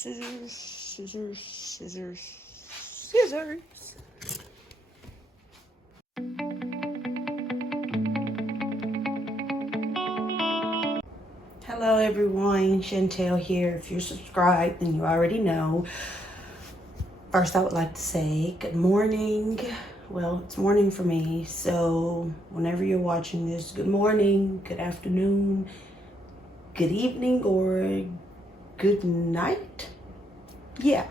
scissors, scissors, scissors, scissors. Hello everyone, Chantel here. If you're subscribed, then you already know. First, I would like to say good morning. Well, it's morning for me, so whenever you're watching this, good morning, good afternoon, good evening, or good night. Yeah,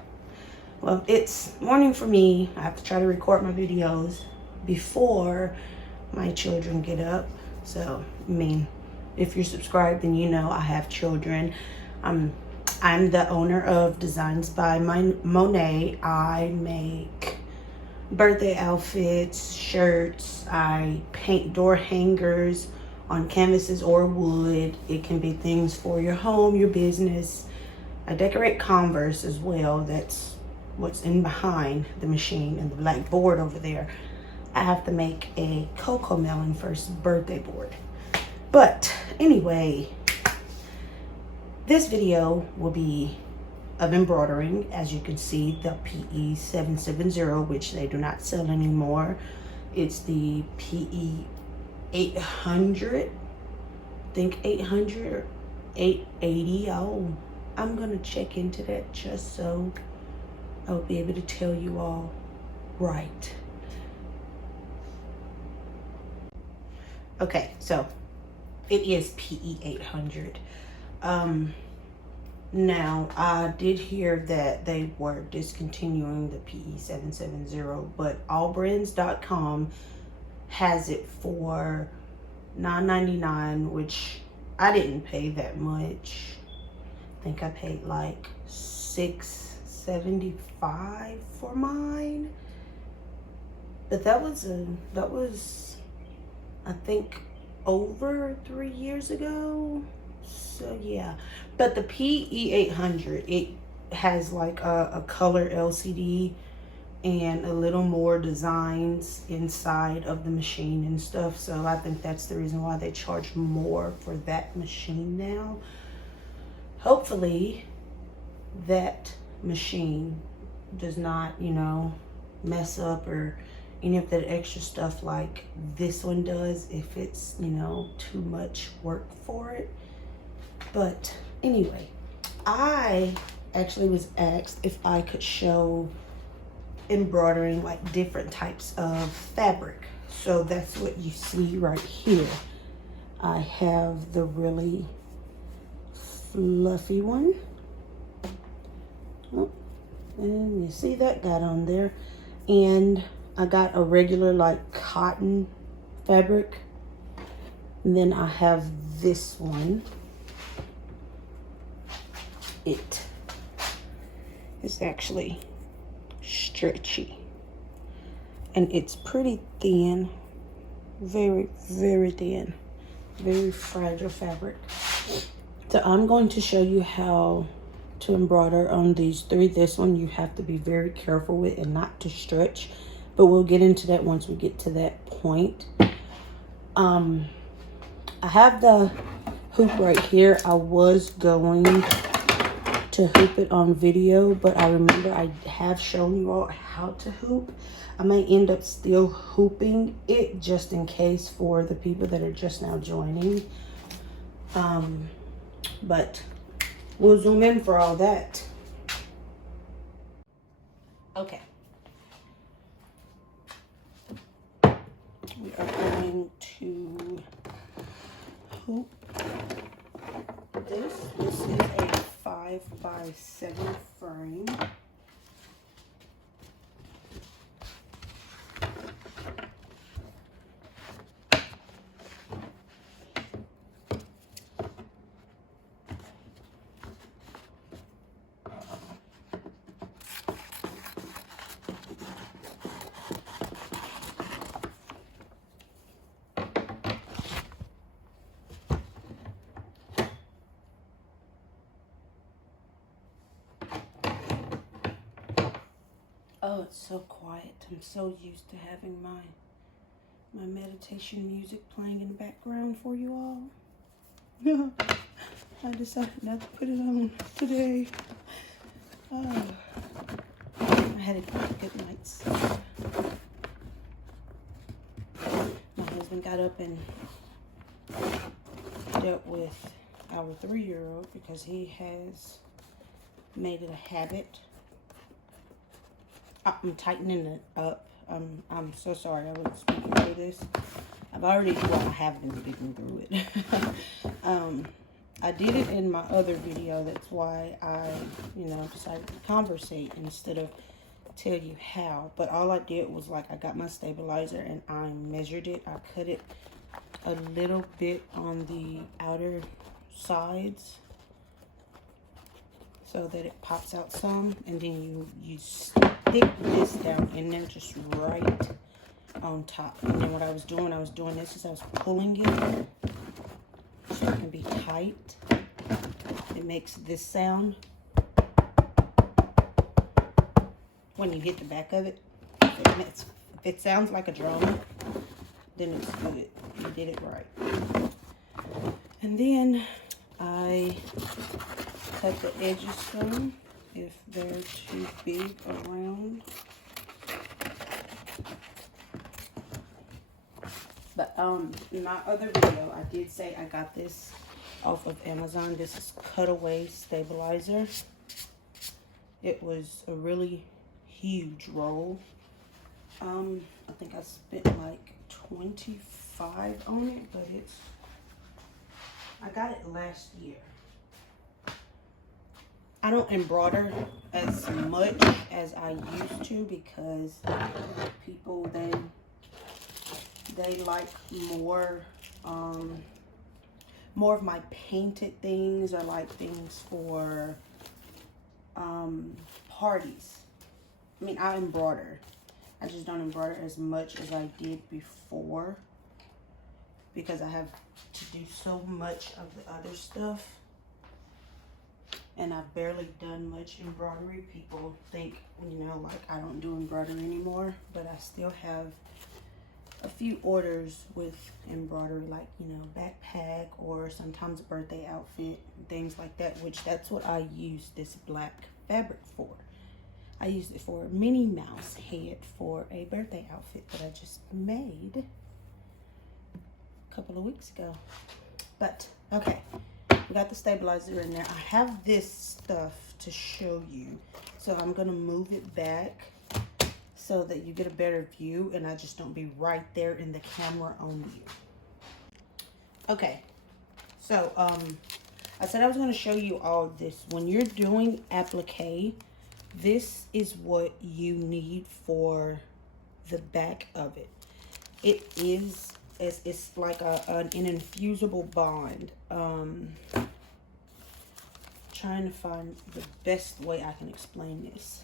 well, it's morning for me. I have to try to record my videos before my children get up. So, I mean, if you're subscribed, then you know I have children. I'm the owner of Designs by Monet. I make birthday outfits, shirts. I paint door hangers on canvases or wood. It can be things for your home, your business. I decorate Converse as well. That's what's in behind the machine and the black board over there. I have to make a Coco Melon first birthday board. But anyway, this video will be of embroidering. As you can see, the PE 770, which they do not sell anymore. It's the PE 800. I think 800 or 880. I'm gonna check into that just so I'll be able to tell you all right. Okay, so it is PE 800. Now, I did hear that they were discontinuing the PE 770, but allbrands.com has it for $9.99, which I didn't pay that much. I think I paid like $6.75 for mine. But that was I think over 3 years ago. So yeah, but the PE 800, it has like a color LCD and a little more designs inside of the machine and stuff. So I think that's the reason why they charge more for that machine now. Hopefully that machine does not, you know, mess up or any of that extra stuff like this one does if it's, you know, too much work for it. But anyway, I actually was asked if I could show embroidering like different types of fabric. So that's what you see right here. I have the really fluffy one. Oh, and you see that got on there. And I got a regular like cotton fabric. And then I have this one. It is actually stretchy. And it's pretty thin. Very, very thin. Very fragile fabric. So I'm going to show you how to embroider on these three. This one you have to be very careful with and not to stretch. But we'll get into that once we get to that point. I have the hoop right here. I was going to hoop it on video, but I remember I have shown you all how to hoop. I may end up still hooping it just in case for the people that are just now joining. But we'll zoom in for all that. Okay. We are going to hoop this. This is a 5x7 frame. Oh, it's so quiet. I'm so used to having my meditation music playing in the background for you all. I decided not to put it on today. Oh, I had a good night's sleep. My husband got up and dealt with our 3-year-old because he has made it a habit. I'm tightening it up. I'm so sorry I wasn't speaking through this. I've already, well, I have been speaking through it. I did it in my other video. That's why I, decided to conversate instead of tell you how. But all I did was, like, I got my stabilizer and I measured it. I cut it a little bit on the outer sides so that it pops out some, and then you stick this down in there just right on top. And then what I was doing this is I was pulling it so it can be tight. It makes this sound when you hit the back of it. If it sounds like a drum, then it's good. You did it right. And then I cut the edges some if they're too big around. But in my other video, I did say I got this off of Amazon. This is Cutaway Stabilizer. It was a really huge roll. I think I spent like $25 on it, but I got it last year. I don't embroider as much as I used to because people, they like more of my painted things, or like things for parties. I mean, I embroider. I just don't embroider as much as I did before because I have to do so much of the other stuff. And I've barely done much embroidery. People think, like I don't do embroidery anymore, but I still have a few orders with embroidery, like, backpack or sometimes birthday outfit, things like that, which that's what I use this black fabric for. I used it for a Minnie Mouse head for a birthday outfit that I just made a couple of weeks ago. But, okay. We got the stabilizer in there. I have this stuff to show you. So I'm going to move it back so that you get a better view and I just don't be right there in the camera on you. Okay. So, I said I was going to show you all this. When you're doing applique, this is what you need for the back of it. It's like an infusible bond. Trying to find the best way I can explain this.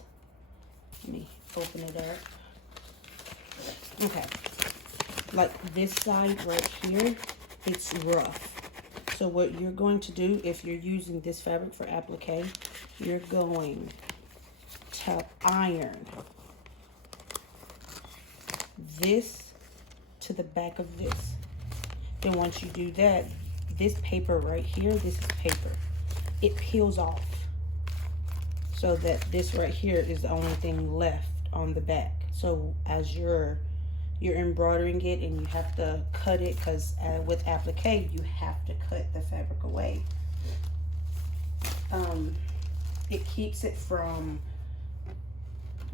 Let me open it up. Okay. Like this side right here, it's rough. So what you're going to do, if you're using this fabric for applique, you're going to iron this to the back of this. Then once you do that, this paper right here, this is paper, it peels off so that this right here is the only thing left on the back. So as you're embroidering it and you have to cut it, because with applique you have to cut the fabric away. It keeps it from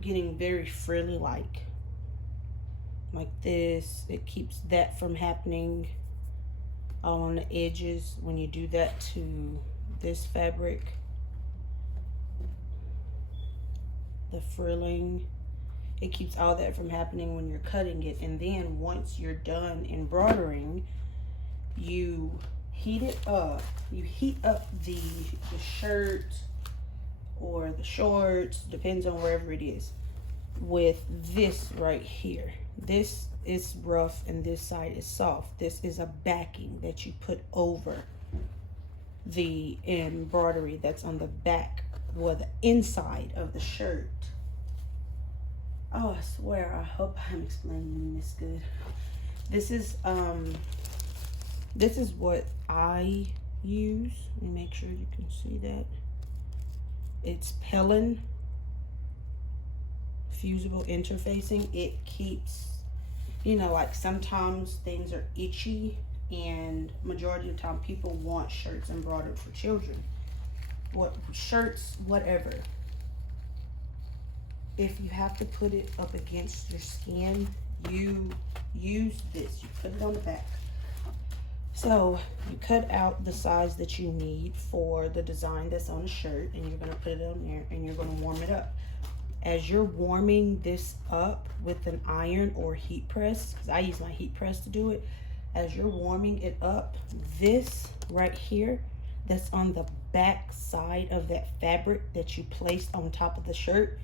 getting very frilly like this. It keeps that from happening all on the edges when you do that to this fabric. The frilling, it keeps all that from happening when you're cutting it. And then once you're done embroidering, you heat it up. You heat up the shirt or the shorts, depends on wherever it is, with this right here. This is rough and this side is soft. This is a backing that you put over the embroidery that's on the back or the inside of the shirt. Oh, I swear, I hope I'm explaining this good. This is what I use. Let me make sure you can see that. It's Pellin fusible interfacing. It keeps, you know, like sometimes things are itchy, and majority of the time people want shirts embroidered for children. What shirts, whatever. If you have to put it up against your skin, you use this. You put it on the back. So you cut out the size that you need for the design that's on the shirt, and you're going to put it on there, and you're going to warm it up. As you're warming this up with an iron or heat press, because I use my heat press to do it, as you're warming it up, this right here that's on the back side of that fabric that you placed on top of the shirt,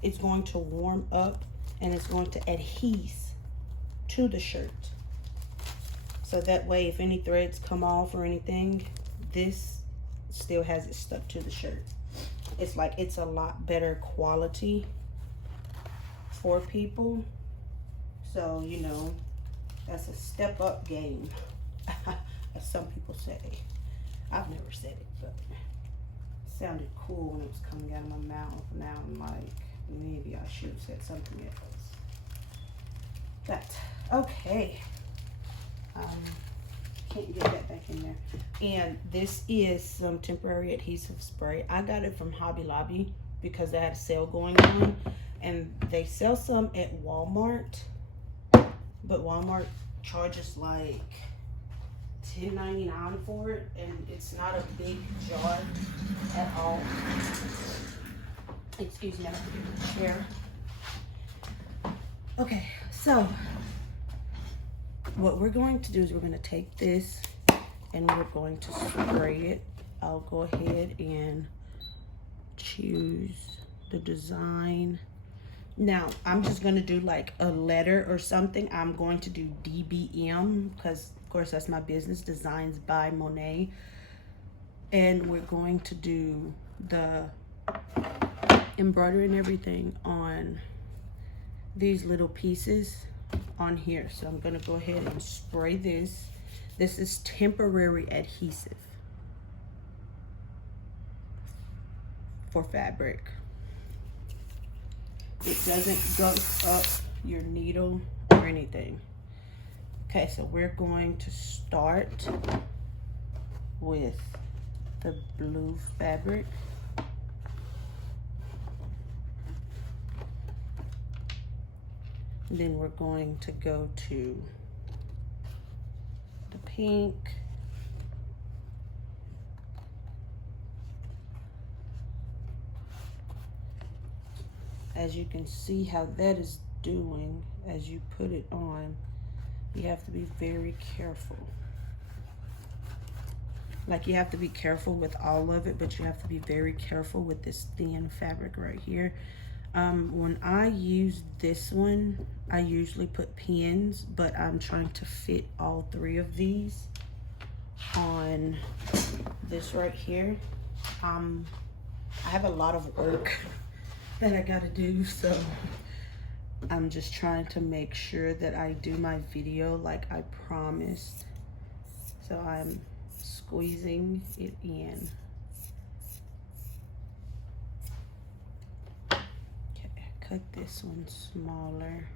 it's going to warm up and it's going to adhere to the shirt. So that way, if any threads come off or anything, this still has it stuck to the shirt. It's like, it's a lot better quality for people. So, you know, that's a step up game, as some people say. I've never said it, but it sounded cool when it was coming out of my mouth. Now I'm like, maybe I should have said something else. But, okay. Can't get that back in there. And this is some temporary adhesive spray. I got it from Hobby Lobby because they had a sale going on, and they sell some at Walmart, but Walmart charges like $10.99 for it, and it's not a big jar at all. Excuse me, I have to get the chair. Okay, so what we're going to do is we're going to take this and we're going to spray it. I'll go ahead and choose the design. Now, I'm just going to do like a letter or something. I'm going to do DBM because, of course, that's my business, Designs by Monet. And we're going to do the embroidery and everything on these little pieces on here. So I'm going to go ahead and spray this. This is temporary adhesive for fabric. It doesn't go up your needle or anything. Okay, so we're going to start with the blue fabric. Then we're going to go to the pink. As you can see how that is doing, as you put it on, you have to be very careful. Like, you have to be careful with all of it, but you have to be very careful with this thin fabric right here. When I use this one, I usually put pins, but I'm trying to fit all three of these on this right here. I have a lot of work that I gotta do, so I'm just trying to make sure that I do my video like I promised. So I'm squeezing it in. Cut this one smaller.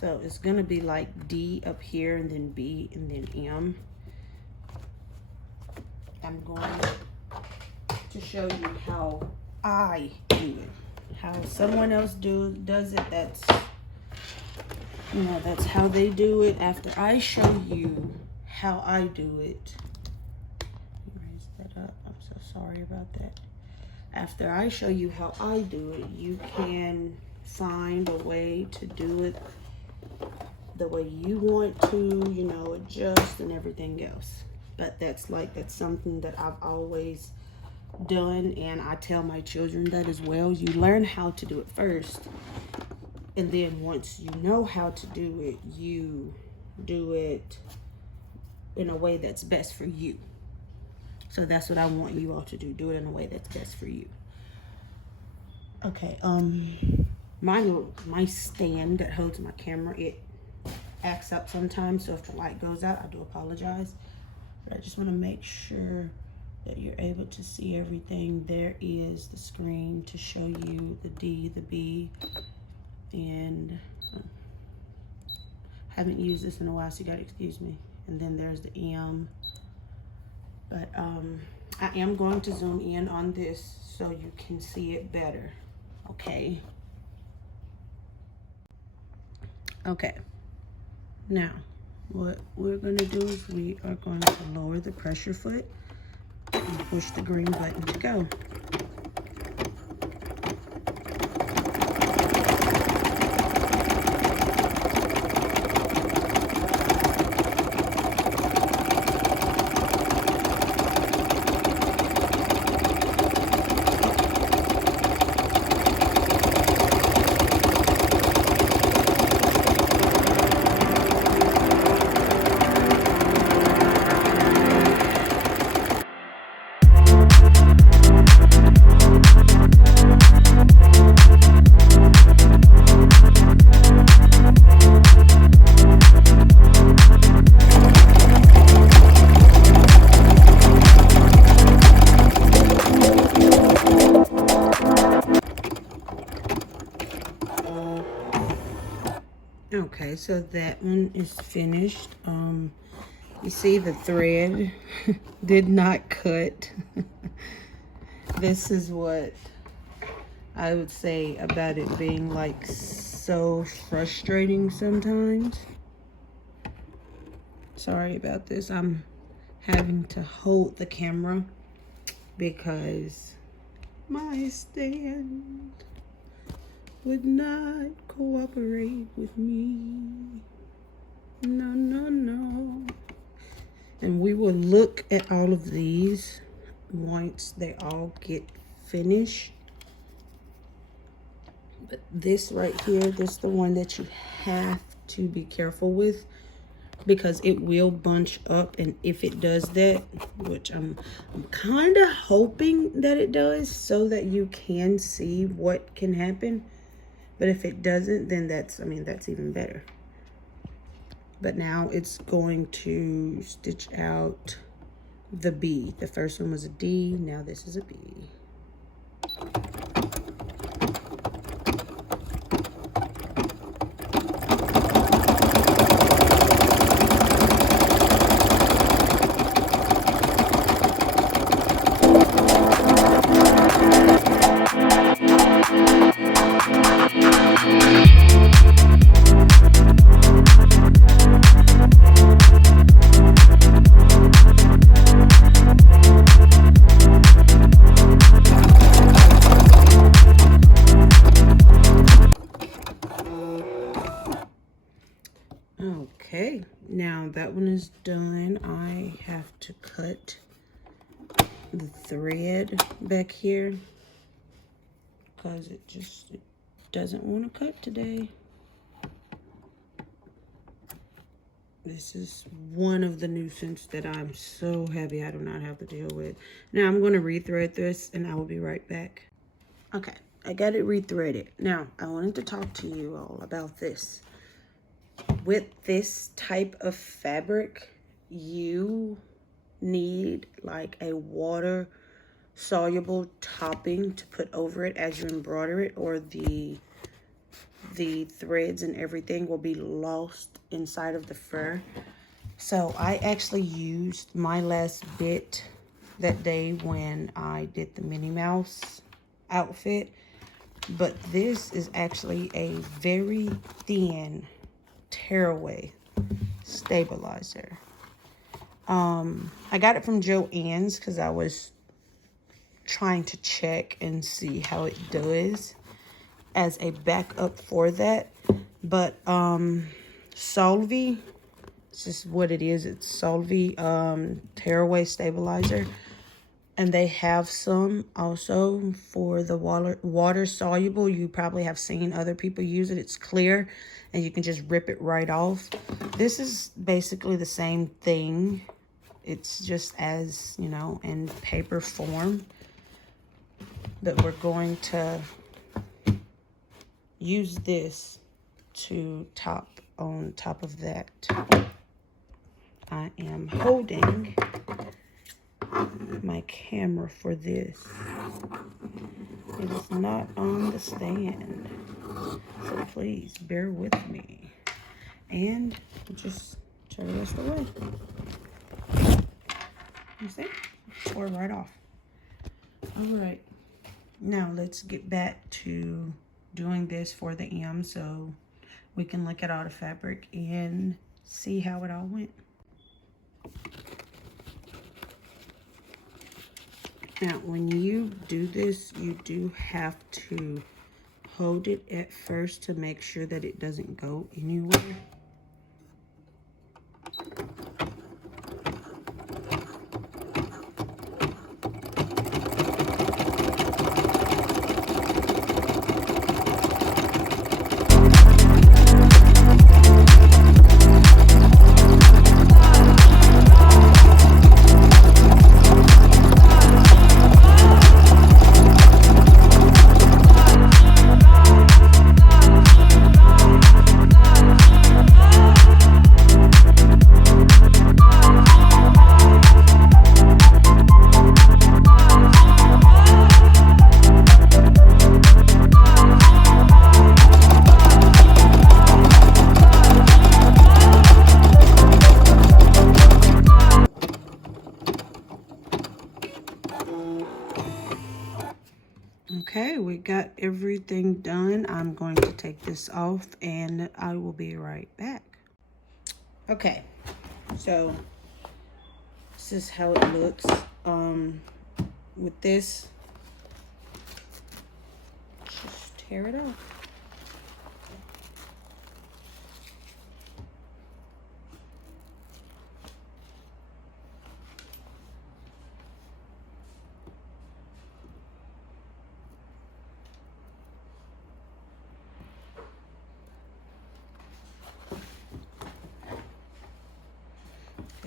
So it's gonna be like D up here and then B and then M. I'm going to show you how I do it. How someone else does it, that's, you know, that's how they do it. After I show you how I do it, raise that up. I'm so sorry about that. After I show you how I do it, you can find a way to do it the way you want to, you know, adjust and everything else. But that's something that I've always done, and I tell my children that as well. You learn how to do it first, and then once you know how to do it, you do it in a way that's best for you. So that's what I want you all to do. Do it in a way that's best for you. Okay, my stand that holds my camera, it acts up sometimes. So if the light goes out, I do apologize. But I just want to make sure that you're able to see everything. There is the screen to show you the D, the B, and haven't used this in a while, so you gotta excuse me. And then there's the M. But I am going to zoom in on this so you can see it better, okay? Okay, now what we're gonna do is we are going to lower the pressure foot and push the green button to go. Okay, so that one is finished. You see the thread did not cut. This is what I would say about it being like so frustrating sometimes. Sorry about this. I'm having to hold the camera because my stand would not cooperate with me. No, no, no. And we will look at all of these once they all get finished. But this right here, this is the one that you have to be careful with because it will bunch up. And if it does that, which I'm kind of hoping that it does so that you can see what can happen. But if it doesn't, then that's even better. But now it's going to stitch out the B. The first one was a D, now this is a B. Okay, now that one is done. I have to cut the thread back here because it doesn't want to cut today. This is one of the nuisance that I'm so happy I do not have to deal with. Now I'm going to rethread this and I will be right back. Okay, I got it rethreaded. Now I wanted to talk to you all about this. With this type of fabric, you need like a water soluble topping to put over it as you embroider it, or the threads and everything will be lost inside of the fur. So I actually used my last bit that day when I did the Minnie Mouse outfit, but this is actually a very thin tearaway stabilizer. I got it from Joann's because I was trying to check and see how it does as a backup for that. But Solvay, this is what it is. It's Solvay tearaway stabilizer, and they have some also for the water soluble. You probably have seen other people use it. It's clear and you can just rip it right off. This is basically the same thing. It's just as, you know, in paper form. But we're going to use this to top on top of that. I am holding my camera for this. It is not on the stand. So please bear with me. And just turn this away. You see? Tore right off. Alright. Now let's get back to doing this for the M so we can look at all the fabric and see how it all went. Now, when you do this, you do have to hold it at first to make sure that it doesn't go anywhere. Okay, we got everything done. I'm going to take this off and I will be right back. Okay, so this is how it looks. With this, just tear it off.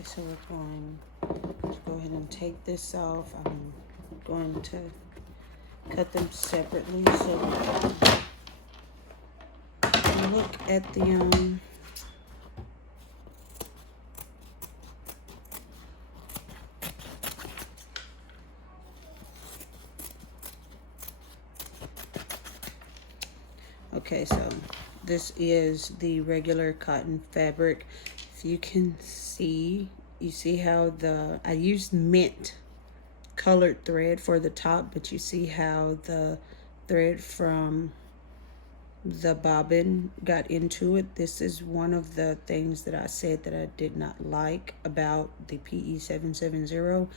So we're going to go ahead and take this off. I'm going to cut them separately so look at the okay, so this is the regular cotton fabric. If you can see, you see how I used mint colored thread for the top, but you see how the thread from the bobbin got into it. This is one of the things that I said that I did not like about the PE770.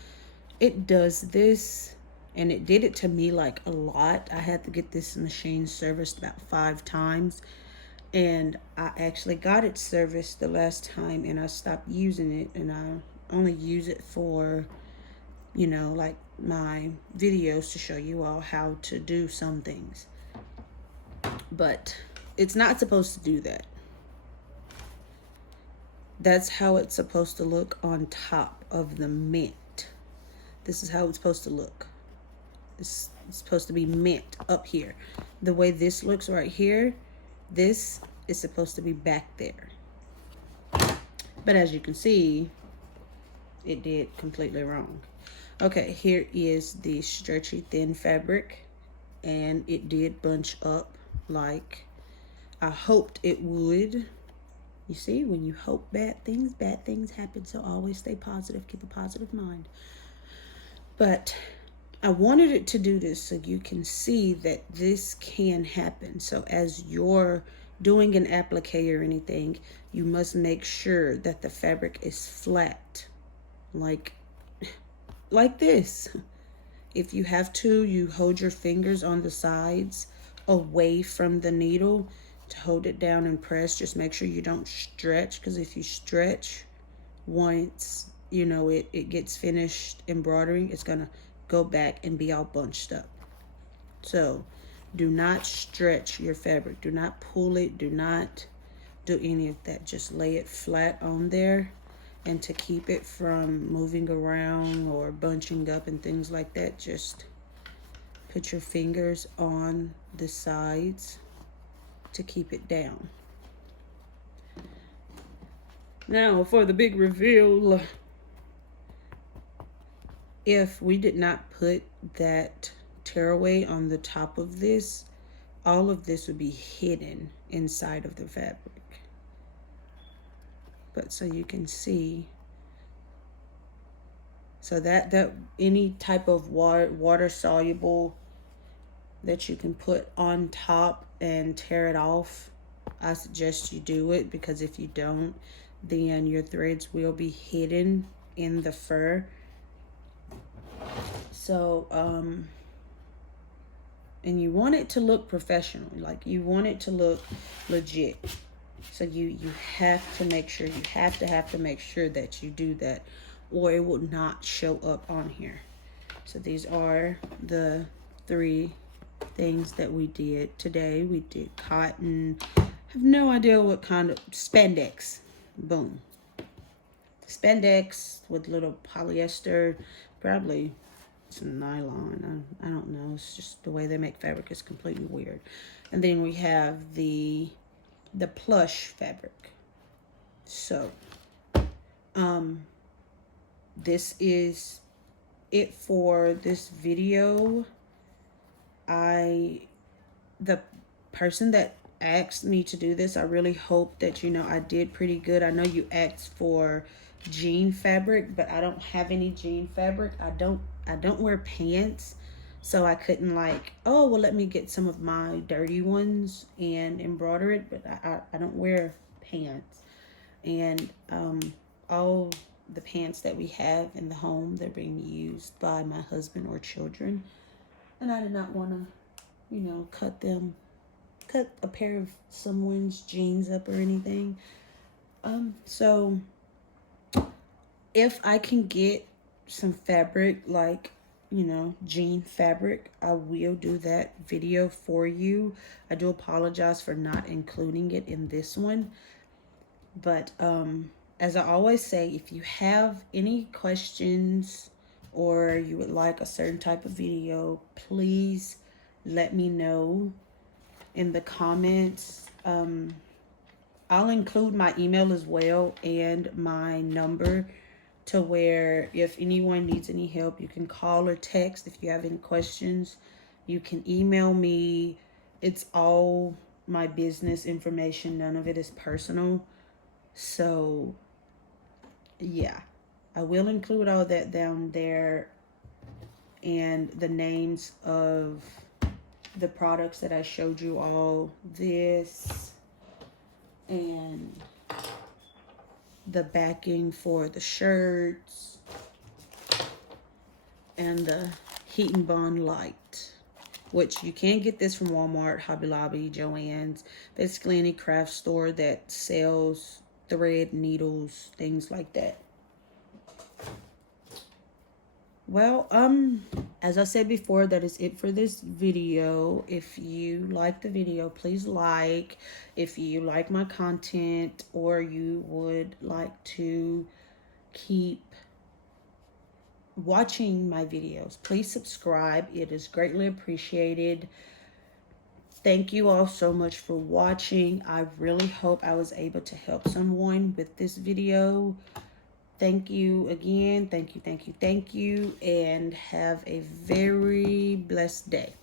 It does this, and it did it to me like a lot. I had to get this machine serviced about 5 times, and I actually got it serviced the last time and I stopped using it, and I only use it for, you know, like my videos to show you all how to do some things. But it's not supposed to do that. That's how it's supposed to look on top of the mint. This is how it's supposed to look. It's supposed to be mint up here. The way this looks right here, this is supposed to be back there. But as you can see, it did completely wrong. Okay, here is the stretchy thin fabric, and it did bunch up like I hoped it would. You see, when you hope bad things happen. So always stay positive, keep a positive mind. But I wanted it to do this so you can see that this can happen. So as you're doing an applique or anything, you must make sure that the fabric is flat, like this. If you have to, you hold your fingers on the sides away from the needle to hold it down and press. Just make sure you don't stretch, because if you stretch once, you know, it gets finished embroidering, it's gonna go back and be all bunched up. So do not stretch your fabric, do not pull it, do not do any of that. Just lay it flat on there, and to keep it from moving around or bunching up and things like that, just put your fingers on the sides to keep it down. Now for the big reveal. if we did not put that tearaway on the top of this, all of this would be hidden inside of the fabric. But so you can see, so that any type of water soluble that you can put on top and tear it off, I suggest you do it, because if you don't, then your threads will be hidden in the fur. So and you want it to look professional, like you want it to look legit. So you have to make sure, you have to make sure that you do that, or it will not show up on here. So these are the 3 things that we did today. We did cotton. I have no idea what kind of spandex. Boom. Spandex with little polyester, probably some nylon. I don't know. It's just the way they make fabric is completely weird. And then we have the plush fabric. So this is it for this video. The person that asked me to do this, I really hope that, you know, I did pretty good. I know you asked for jean fabric, but I don't have any jean fabric. I don't wear pants, so I couldn't like, oh well, let me get some of my dirty ones and embroider it. But I don't wear pants, and all the pants that we have in the home, they're being used by my husband or children, and I did not want to, you know, cut a pair of someone's jeans up or anything. So if I can get some fabric, like, you know, jean fabric, I will do that video for you. I do apologize for not including it in this one, but as I always say, if you have any questions or you would like a certain type of video, please let me know in the comments. I'll include my email as well and my number, to where if anyone needs any help, you can call or text. If you have any questions, you can email me. It's all my business information. None of it is personal. So yeah, I will include all that down there, and the names of the products that I showed you all, this, and the backing for the shirts, and the Heat and Bond Lite, which you can get this from Walmart, Hobby Lobby, Joann's, basically any craft store that sells thread, needles, things like that. Well, as I said before, that is it for this video. If you like the video, please like. If you like my content, or you would like to keep watching my videos, please subscribe. It is greatly appreciated. Thank you all so much for watching. I really hope I was able to help someone with this video. Thank you again. Thank you, and have a very blessed day.